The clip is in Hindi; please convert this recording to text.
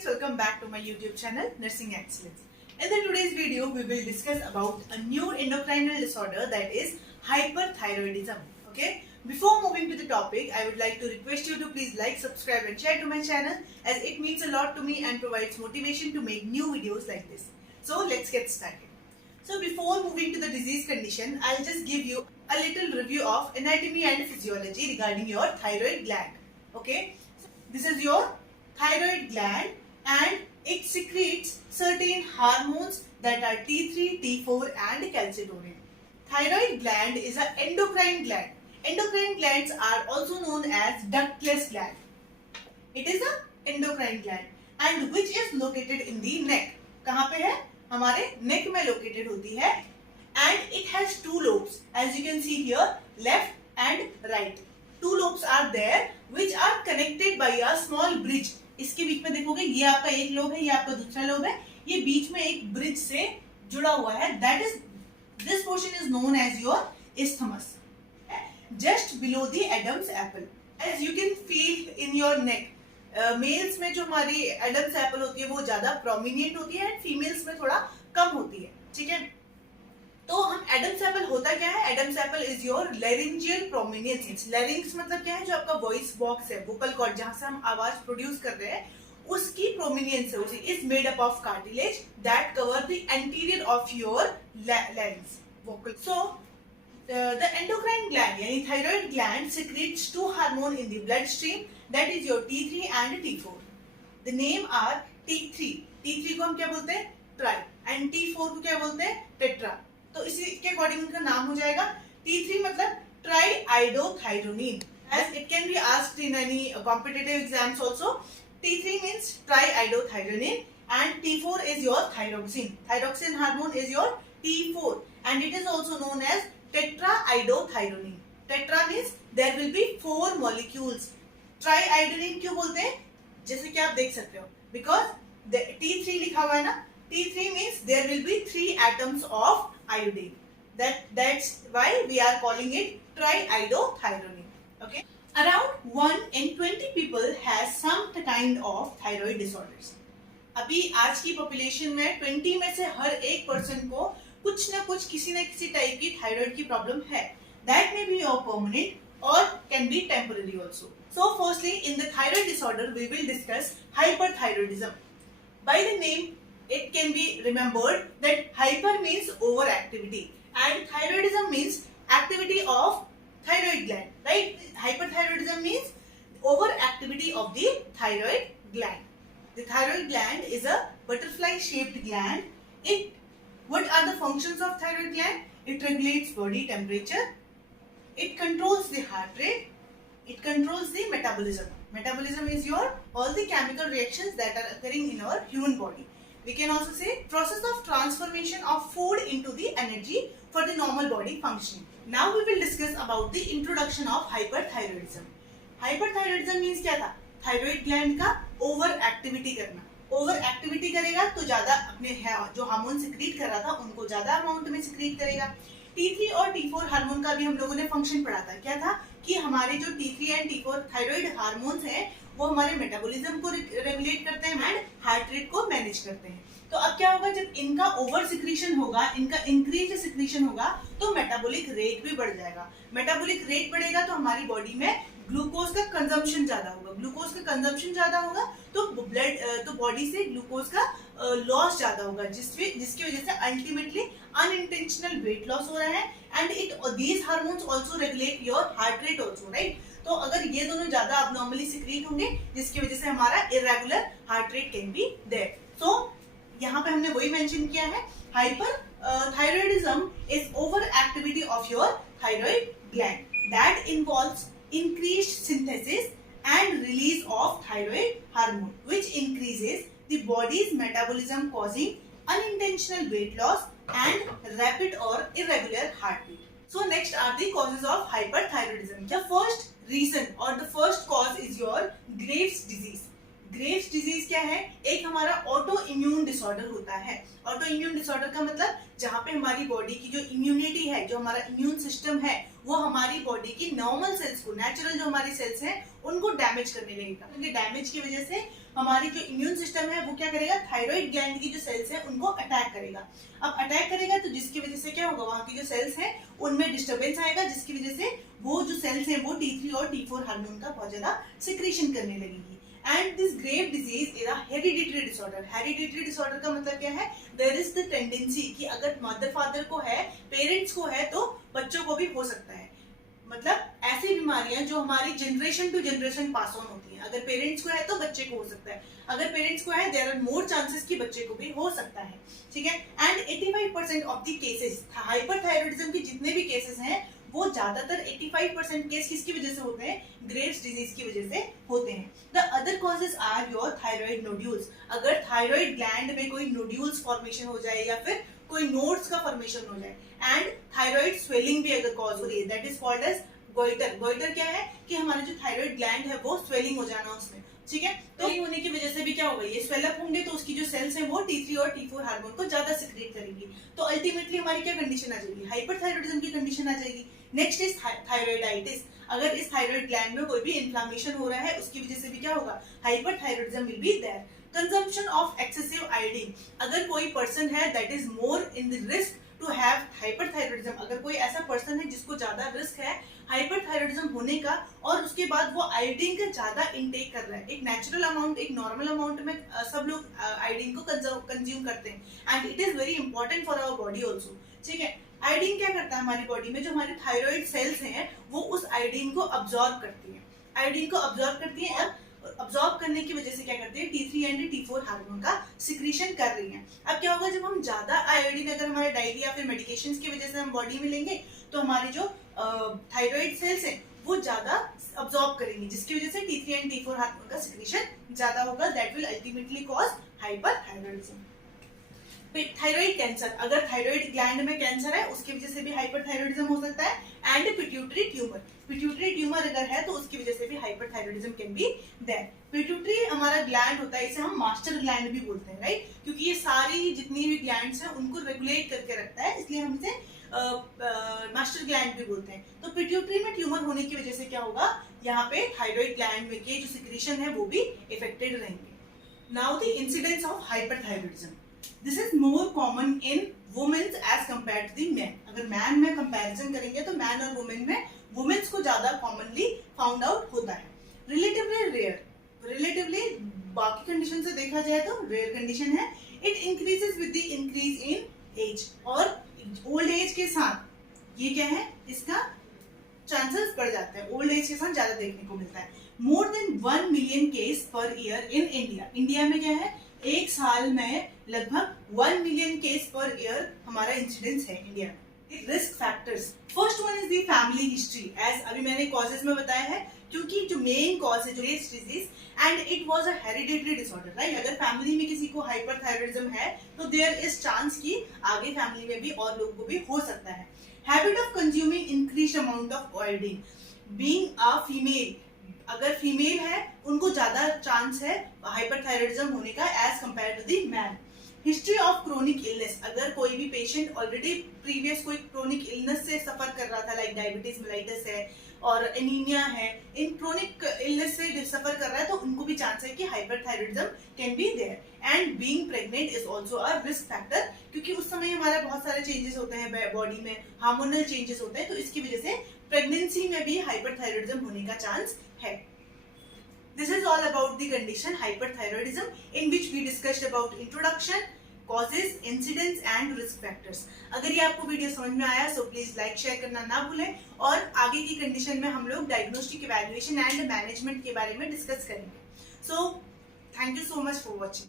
friends, welcome back to my YouTube channel Nursing Excellence. In the today's video, we will discuss about a new endocrinal disorder that is hyperthyroidism. Okay. Before moving to the topic, I would like to request you to please like, subscribe and share to my channel as it means a lot to me and provides motivation to make new videos like this. So let's get started. So before moving to the disease condition, I'll just give you a little review of anatomy and physiology regarding your thyroid gland. Okay. This is your thyroid gland and it secretes certain hormones that are T3, T4 and calcitonin. Thyroid gland is an endocrine gland. Endocrine glands are also known as ductless gland. It is an endocrine gland and which is located in the neck. कहाँ पे है? हमारे neck में located होती है and it has two lobes as you can see here, left and right. Two lobes are there which are connected by a small bridge. इसके बीच में देखोगे ये आपका एक लोब है, ये आपका दूसरा लोब है, ये बीच में एक ब्रिज से जुड़ा हुआ है. That is, this portion is known as your isthmus. Just below the Adam's apple, as you can feel in your neck. Males में जो हमारी एडम्स एप्पल होती है वो ज्यादा प्रोमिनेंट होती है एंड फीमेल्स में थोड़ा कम होती है. ठीक है, तो हम एडम्स एप्पल होता क्या है? Adam's apple is your laryngeal prominence. लैरिंग्स मतलब क्या है? जो आपका वॉइस बॉक्स है, वोकल कॉर्ड, जहां से हम आवाज प्रोड्यूस कर रहे हैं, उसकी प्रोमिनेंस है, उसी is made up of cartilage that cover the anterior of your लैरिंग्स vocal. So the endocrine gland यानी thyroid gland secretes two hormone in the bloodstream, that is your T3 and T4. The name are T3. T3 को हम क्या बोलते हैं? Tri. And T4 को क्या बोलते हैं? Tetra. तो इसी के अकॉर्डिंग उनका नाम हो जाएगा. T3 मतलब triiodothyronine. As it can be asked in any competitive exams also. T3 means triiodothyronine and T4 is your thyroxine. Thyroxine hormone is your T4 and it is also known as tetraiodothyronine. Tetra means there will be four molecules. Triiodine क्यों बोलते हैं? जैसे कि आप देख सकते हो, because the T3 लिखा हुआ है ना, T3 means there will be 3 atoms of iodine. That's why we are calling it triiodothyronine. Okay. Around 1 in 20 people has some kind of thyroid disorders. अभी आज की पॉपुलेशन में 20 में से हर एक पर्सन को कुछ ना कुछ किसी न किसी टाइप की थायराइड की प्रॉब्लम है. That may be permanent or can be temporary also. So firstly, in the thyroid disorder, we will discuss hyperthyroidism. By the name, it can be remembered that hyper means overactivity and thyroidism means activity of thyroid gland. Right? Hyperthyroidism means overactivity of the thyroid gland. The thyroid gland is a butterfly-shaped gland. What are the functions of thyroid gland? It regulates body temperature. It controls the heart rate. It controls the metabolism. Metabolism is your all the chemical reactions that are occurring in our human body. We can also say process of transformation of food into the energy for the normal body functioning. Now we will discuss about the introduction of hyperthyroidism. Hyperthyroidism means क्या था? Thyroid gland का over activity करना. ओवर एक्टिविटी करेगा तो ज्यादा अपने जो हार्मोन सिक्रीट कर रहा था उनको ज्यादा अमाउंट में सिक्रीट करेगा. T3 और T4 हार्मोन का भी हम लोगों ने फंक्शन पढ़ा था. क्या था कि हमारे जो T3 and T4 thyroid hormones हैं वो हमारे मेटाबॉलिज्म को रेगुलेट करते हैं एंड हार्ट रेट को मैनेज करते हैं. तो अब क्या होगा, जब इनका ओवर सिक्रीशन होगा, इनका इंक्रीज सिक्रीशन होगा तो मेटाबॉलिक रेट भी बढ़ जाएगा. मेटाबॉलिक रेट बढ़ेगा तो हमारी बॉडी में ग्लूकोज का कंजम्पशन ज्यादा होगा. ग्लूकोज का कंजम्पशन ज्यादा होगा तो बॉडी से ग्लूकोज का लॉस ज्यादा होगा, जिसकी वजह से अल्टीमेटली अनइंटेंशनल वेट लॉस हो रहा है and these hormones also regulate your heart rate also. Right? तो अगर ये दोनों ज्यादा अबनॉर्मली सिक्रीट होंगे जिसकी वजह से हमारा irregular heart rate can be there. So यहाँ पे हमने वही मेंशन किया है, hyperthyroidism is overactivity of your thyroid gland that involves increased synthesis and release of thyroid hormone which increases the body's metabolism causing unintentional weight loss and rapid or irregular heartbeat. So next are the causes of hyperthyroidism. The first reason or the first cause is your Graves' disease. Graves disease क्या है? एक हमारा ऑटो इम्यून डिसऑर्डर होता है. ऑटो इम्यून डिसऑर्डर का मतलब जहाँ पे हमारी बॉडी की जो इम्यूनिटी है, जो हमारा इम्यून सिस्टम है, वो हमारी बॉडी की नॉर्मल सेल्स को, नेचुरल जो हमारी सेल्स हैं, उनको डैमेज करने लगेगा. क्योंकि डैमेज की वजह से हमारी जो इम्यून सिस्टम है वो क्या करेगा, थायराइड ग्लैंड की जो सेल्स है उनको अटैक करेगा। अब अटैक करेगा तो जिसकी वजह से क्या होगा, वहां की जो सेल्स हैं उनमें डिस्टर्बेंस आएगा, जिसकी वजह से वो जो सेल्स हैं वो T3 और T4 हार्मोन का बहुत ज्यादा सिक्रीशन करने लगेगी। And this grave disease is a hereditary disorder. Hereditary disorder का मतलब क्या है, देयर इज द टेंडेंसी कि अगर मदर फादर को है, पेरेंट्स को है, तो बच्चों को भी हो सकता है। मतलब ऐसी बीमारियां जो हमारी generation to generation pass on होती हैं। अगर पेरेंट्स को है तो बच्चे को हो सकता है, अगर पेरेंट्स को है देयर आर मोर चांसेस कि बच्चे को भी हो सकता है, ठीक है। And 85% of the cases, hyperthyroidism के जितने भी केसेस हैं वो ज्यादातर 85% केस किसकी वजह से होते हैं, ग्रेव्स डिजीज की वजह से होते हैं। The other causes are your thyroid nodules. अगर थायराइड ग्लैंड में कोई नोड्यूल्स फॉर्मेशन हो जाए या फिर कोई नोड्स का फॉर्मेशन हो जाए, एंड थायराइड स्वेलिंग भी अगर कॉज हो रही है, that is called as goiter. Goiter क्या है कि हमारे जो थायराइड ग्लैंड है वो स्वेलिंग हो जाना उसमें, ठीक है। तो ये होने की वजह से भी क्या होगा, ये स्वेलअप होंगे तो उसकी जो सेल्स हैं वो T3 और T4 हार्मोन को ज्यादा सिक्रीट करेंगी, तो अल्टीमेटली हमारी क्या कंडीशन आ जाएगी, हाइपरथायराइडिज्म की कंडीशन आ जाएगी। Next is thyroiditis. अगर इस थायराइड ग्लैंड में कोई भी इन्फ्लामेशन हो रहा है उसकी वजह से भी क्या होगा, hyperthyroidism will be there. Consumption of excessive iodine. अगर कोई पर्सन है that is more in the risk to have hyperthyroidism, अगर कोई ऐसा पर्सन है जिसको ज्यादा रिस्क है हाइपरथायराइडिज्म होने का और उसके बाद वो आयोडीन का ज्यादा इनटेक कर रहा है, एक नेचुरल अमाउंट, एक नॉर्मल अमाउंट में सब लोग आयोडीन को कंज्यूम करते हैं, and it is very important for our body also, ठीक है। आयोडीन क्या करता है हमारी बॉडी में, जो हमारी थायराइड सेल्स हैं वो उस आयोडीन को अब्सॉर्ब करती है, आयोडीन को अब्सॉर्ब करती है। अब्सॉर्ब करने की वजह से क्या करती है, T3 एंड T4 हार्मोन का सिक्रीशन कर रही है। अब क्या होगा, जब हम ज्यादा आयोडीन अगर हमारे डाइट या फिर मेडिकेशंस की वजह से हम बॉडी में लेंगे तो हमारी जो थायराइड सेल्स हैं वो ज्यादा अब्सॉर्ब करेंगी, जिसकी वजह से T3 एंड T4 हार्मोन का सिक्रीशन ज्यादा होगा, that will ultimately cause hyperthyroidism. Thyroid cancer, अगर थायराइड ग्लैंड में कैंसर है उसकी वजह से भी हाइपरथायराइडिज्म हो सकता है। And pituitary tumour, pituitary tumour अगर है तो उसकी वजह से भी hyperthyroidism can be there. Pituitary हमारा ग्लैंड होता है, इसे हम मास्टर ग्लैंड भी बोलते हैं, राइट, क्योंकि ये सारी जितनी भी ग्लैंड्स हैं उनको रेगुलेट करके रखता है, इसलिए हम इसे मास्टर ग्लैंड भी बोलते हैं। तो पिट्यूटरी में ट्यूमर होने की वजह से क्या होगा, यहाँ पे थायराइड ग्लैंड में के जो सिक्रीशन है वो भी इफेक्टेड रहेंगे। Now the incidence of hyperthyroidism, this is more common in womens as compare to the man. अगर मैन में कंपैरिजन करेंगे तो मैन और वुमेन में वुमेन्स को ज्यादा कॉमनली फाउंड आउट होता है। रिलेटिवली रेयर, रिलेटिवली बाकी कंडीशन से देखा जाए तो रेयर कंडीशन है। It increases with the increase in age, और ओल्ड एज के साथ ये क्या है, इसका चांसेस बढ़ जाते हैं, ओल्ड एज के साथ ज्यादा देखने को मिलता है। More than 1 million case per year in India. India में क्या है, एक साल में लगभग 1 मिलियन केस पर ईयर हमारा इंसिडेंस है इंडिया में। Risk factors, first one is the family history, as अभी मैंने कॉजेज में बताया है, क्योंकि जो मेन कॉज है जो Graves disease and it was a hereditary disorder, right. अगर फैमिली में किसी को हाइपरथायराइडिज्म है तो देयर इज चांस कि आगे फैमिली में भी और लोगों को भी हो सकता है। Habit of consuming increased amount of iodine, being a female, अगर फीमेल है उनको ज्यादा चांस है हाइपरथायराइडिज्म होने का as compare to the man. History of chronic illness, अगर कोई भी पेशेंट ऑलरेडी प्रीवियस कोई क्रोनिक इलनेस से सफर कर रहा था, लाइक डायबिटीज मेलाइटिस है और एनीमिया है, इन क्रोनिक इलनेस से सफर कर रहा है तो उनको भी चांस है कि hyperthyroidism can be there. And being pregnant is also a risk factor, क्योंकि उस समय हमारा बहुत सारे चेंजेस होते हैं बॉडी में, हार्मोनल चेंजेस होते हैं, तो इसकी वजह से प्रेगनेंसी में भी हाइपरथायराइडिज्म होने का चांस है। This is all about the condition hyperthyroidism, in which we discussed about introduction, causes, incidents and risk factors. अगर ये आपको वीडियो समझ में आया so प्लीज लाइक शेयर करना ना भूलें, और आगे की कंडीशन में हम लोग डायग्नोस्टिक इवैल्यूएशन एंड मैनेजमेंट के बारे में डिस्कस करेंगे। So thank you so much for watching.